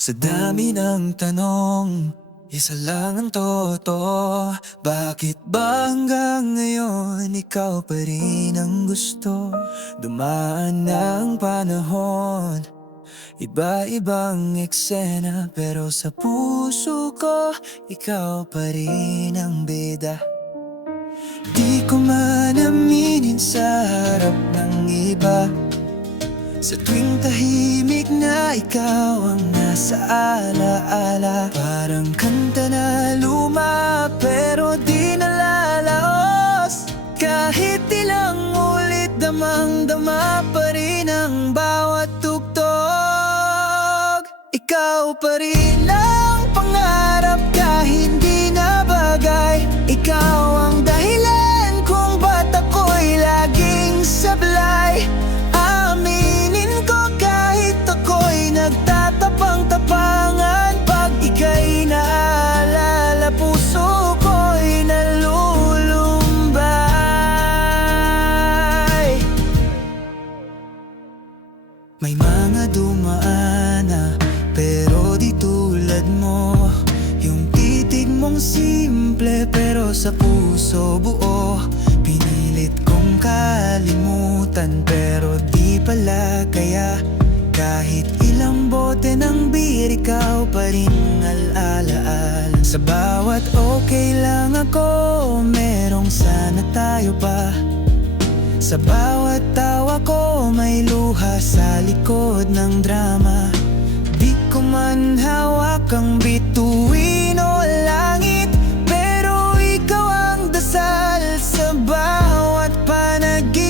Sa dami ng tanong, isa lang ang totoo. Bakit ba hanggang ngayon ikaw pa rin ang gusto? Dumaan na ang panahon, iba-ibang eksena, pero sa puso ko, ikaw pa rin ang bida. Di ko man aminin sa harap ng iba, sa tuwing tahimik na ikaw ang nasa alaala. Parang kanta na luma pero di nalalaos. Kahit ilang ulit, damang-dama pa rin ang bawat tugtog. Ikaw pa rin ang pangarap kahit hindi na bagay. Ikaw ang dahilan kung ba't ako'y laging sablay. Nagtatapang-tapangan pag ika'y naalala, puso ko'y nalulumbay. May mga dumaan na pero di tulad mo, yung titig mong simple pero sa puso buo. Pinilit kong kalimutan pero di pala kaya. Kahit ilang bote ng beer, ikaw pa rin al-alaala. Sa bawat okay lang ako, merong sana tayo pa. Sa bawat tawa ko, may luha sa likod ng drama. Di ko man hawak ang bituin o langit, pero ikaw ang dasal sa bawat panaginip.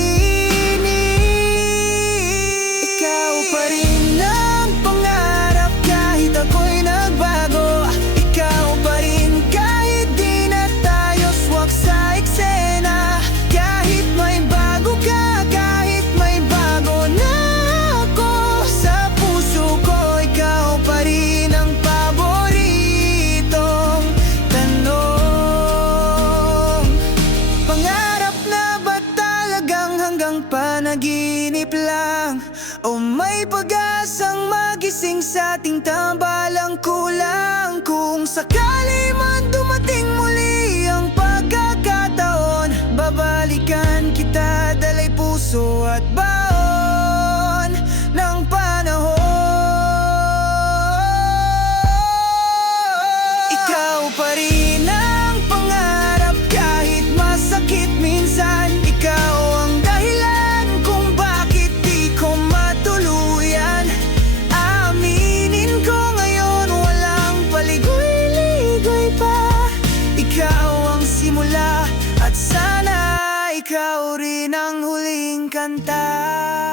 Panaginip lang o may pag-asang magising sa ating tambalang kulang? Kung sakali man dumating muli ang pagkakataon, babalikan kita, dalay puso at baon ng panahon. Ikaw pa rin ang pangarap kahit masakit minsan. Ikaw ang at sana ikaw rin ang huling kanta.